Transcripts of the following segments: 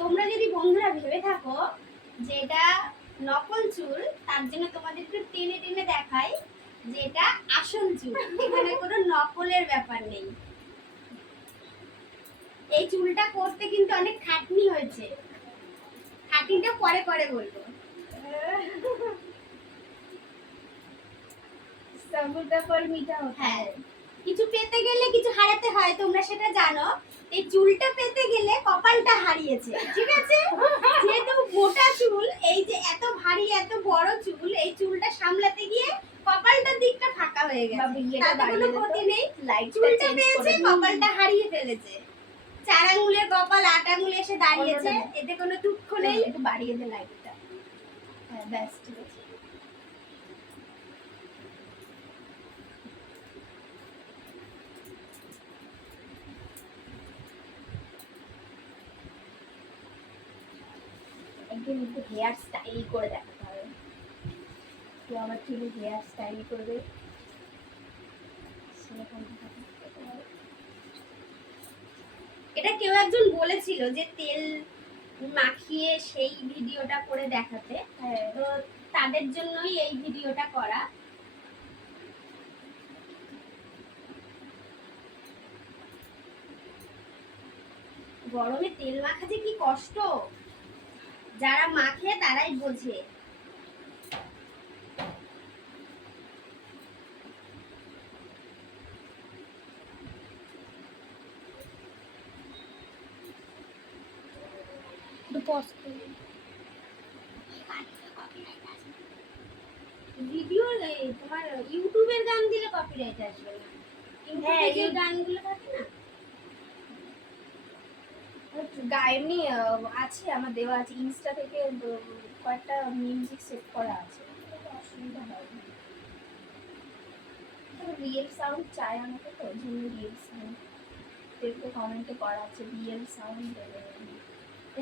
তোমরা যদি বন্ধুরা ভেবে থাকো যে এটা নকল চুল, তার জন্য তোমাদেরকে টেনে টেনে দেখাই যে এটা আসল চুল, এখানে কোনো নকলের ব্যাপার নেই। এই চুলটা করতে কিন্তু অনেক খাটনি হয়েছে, খাটনিটা পরে পরে বলবো। সবুরটা পর মিঠা হতে হ্যাঁ, কিছু পেতে গেলে কিছু হারাতে হয়, তোমরা সেটা জানো। এই চুলটা পেতে গেলে কপালটা হারিয়েছে, ঠিক আছে? যেহেতু মোটা চুল, এই যে এত ভারী এত বড় চুল, এই চুলটা সামলাতে গিয়ে কপালটার দিকটা ফাঁকা হয়ে গেছে। তাতে কোনো ক্ষতি নেই, চুলটা পেয়েছে, কপালটা হারিয়ে ফেলেছে। 4 আঙ্গুলের কপাল 8 আঙ্গুলে এসে দাঁড়িয়েছে, এতে কোনো দুঃখ নেই। একটু বাড়িয়ে দে লাইটটা। হ্যাঁ ব্যাস ঠিক আছে। একদিন একটু হেয়ার স্টাইল করে দেখাতে হবে। কেউ আমার চুলে হেয়ার স্টাইল করবে, এটা কেউ একজন বলেছিল যে তেল মাখিয়ে সেই ভিডিওটা করে দেখাতে, তো তাদের জন্যই এই ভিডিওটা করা। গরমে তেল মাখা যে কি কষ্ট, যারা মাখে তারাই বোঝে। ভিডিও তোমার ইউটিউবের গান দিলে কপিরাইট আসবে না, ইউটিউবে যে গানগুলো থাকে না। এমনি আছে আমার দেওয়া আছে, ইনস্টা থেকে কয়েকটা মিউজিক সেট করা আছে, অসুবিধা হয় না। রিয়েল সাউন্ড চাই আমাকে, তো ওই জন্য রিয়েল সাউন্ড দেখতে কমেন্টে করা আছে, রিয়েল সাউন্ড দেবে।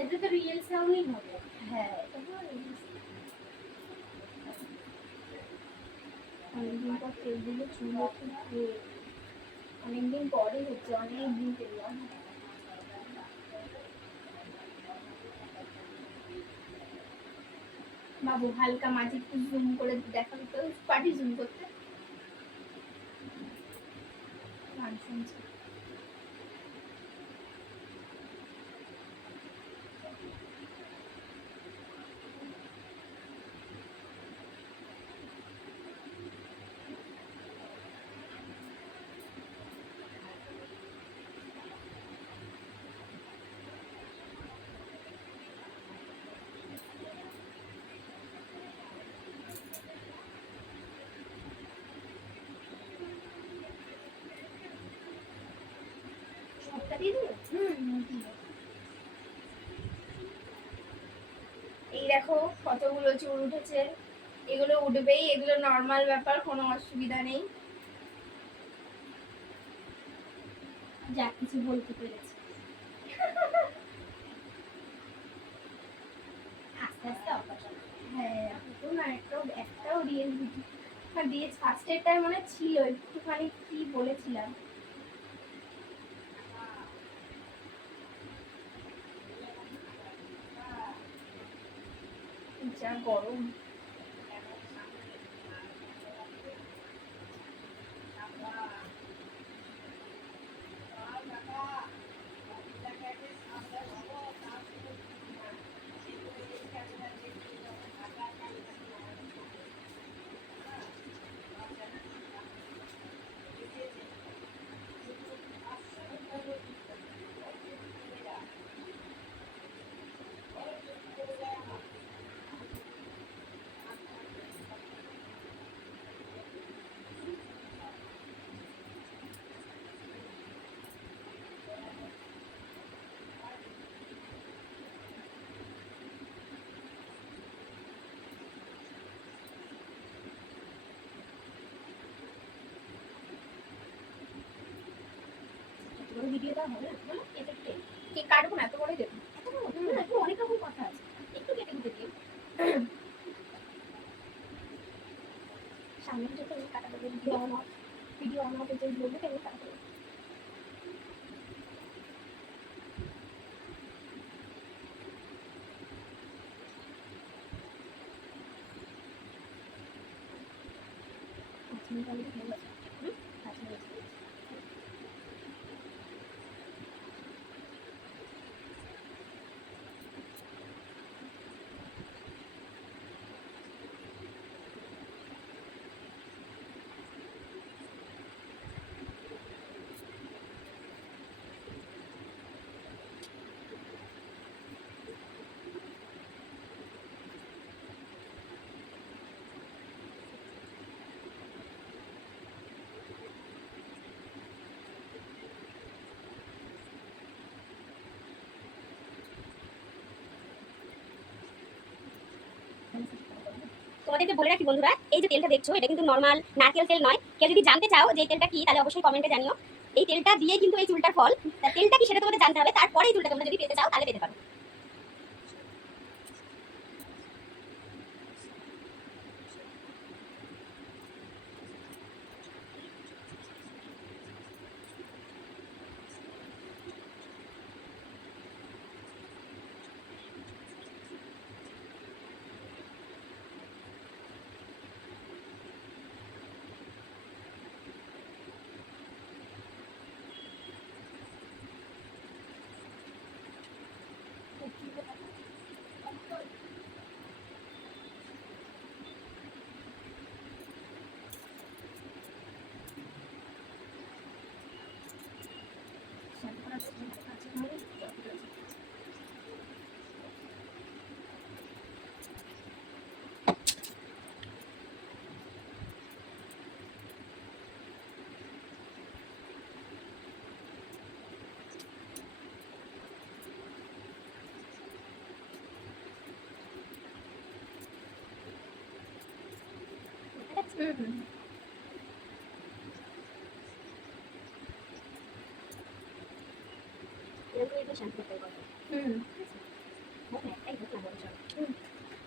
এতে তো রিয়েল সাউন্ডই হবে। হ্যাঁ এটা তো অনেকদিন পর তেলগুলো চুল উঠে, অনেকদিন পরে হচ্ছে, অনেকদিন তেল বাবু হালকা মাঝে একটু জুম করে দেখাতে তো, পার্টি জুম করতে গান শুনছে। সবটা দিয়ে দিও। এই দেখো কতগুলো চুল উঠেছে, এগুলো উঠবেই, এগুলো নর্মাল ব্যাপার, কোনো অসুবিধা নেই। যা কিছু বলতে পেরেছি, আস্তে আস্তে অভ্যাস হবে। হ্যাঁ তো না, একটাও রিয়েল ভিডিও দিয়ে ফার্স্টের টাইম মনে ছিল, একটুখানি কি বলেছিলাম, যা গরম। ভিডিওটা হবে না বলো, এফেক্টে কি কাটবো না, এত বড়ই দেবো। একটু অনেক রকম কথা আছে, একটু কেটে কেটে দিও। সামনে থেকে কাটা দেবে, ভিডিও অন হবে, যে বলবে কেন কাটা দেবে। তোমাদেরকে বলে রাখি বন্ধুরা, এই যে তেলটা দেখছো এটা কিন্তু নর্মাল নারকেল তেল নয়। কেউ যদি জানতে চাও যে এই তেলটা কি, তাহলে অবশ্যই কমেন্টে জানিও। এই তেলটা দিয়ে কিন্তু এই চুলটার ফল, তা তেলটা কি সেটা তোমাদের জানতে হবে, তারপরে এই চুলটা তোমরা যদি পেতে চাও তাহলে পেতে পারো।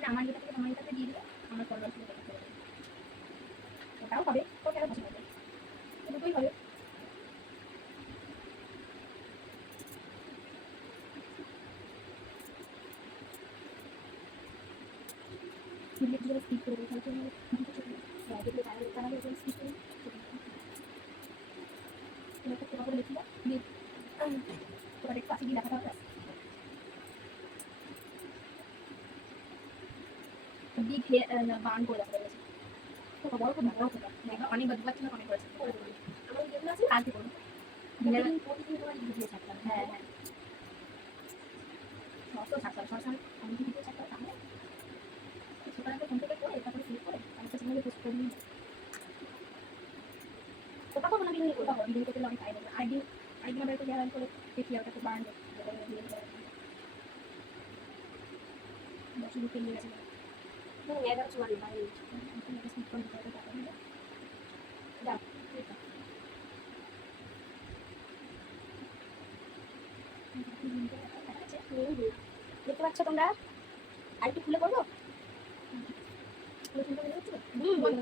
আমার এটা থেকে তোমার এটাতে দিয়ে দিলে আমার ফলোয়ার শুরু করতে হবে। ওটাও হবে, ওটাও পছন্দ হবে, দুটোই হবে। স্কিপ করে তোমার একটু পাশে দিয়ে দেখাতে হবে। বিগ বার্ন করে দেখাতে পেরেছি। তো বড় খুব বড় ফোটা অনেকবার দুবার ছিল অনেক করেছে। আমার যেগুলো আছে কালকে করবো, প্রতিদিন তোমার ভিডিও ছাড়তাম। হ্যাঁ হ্যাঁ, শর্টও ছাড়তাম, শর্টস আমি ভিডিও ছাড়তাম। তাহলে ছোটো একটা ফোন থেকে করে তারপরে সেভ করে আমি কাছে মধ্যে পোস্ট করে দিই। ওটা করবো না, ভিডিও করবো, ভিডিও করতে অনেক টাইম হবে। আরেকদিন আমরা একটু হেয়ার করে দেখি ওটা খুব বার্ন দশ মিনিট নিয়ে গেছে। এগারো চুয়ান্ন বাইরে স্কিপ করে দিতে টাকা দিলে যাও। দেখতে পাচ্ছ তোমরা? আর একটু খুলে করবো? বন্ধ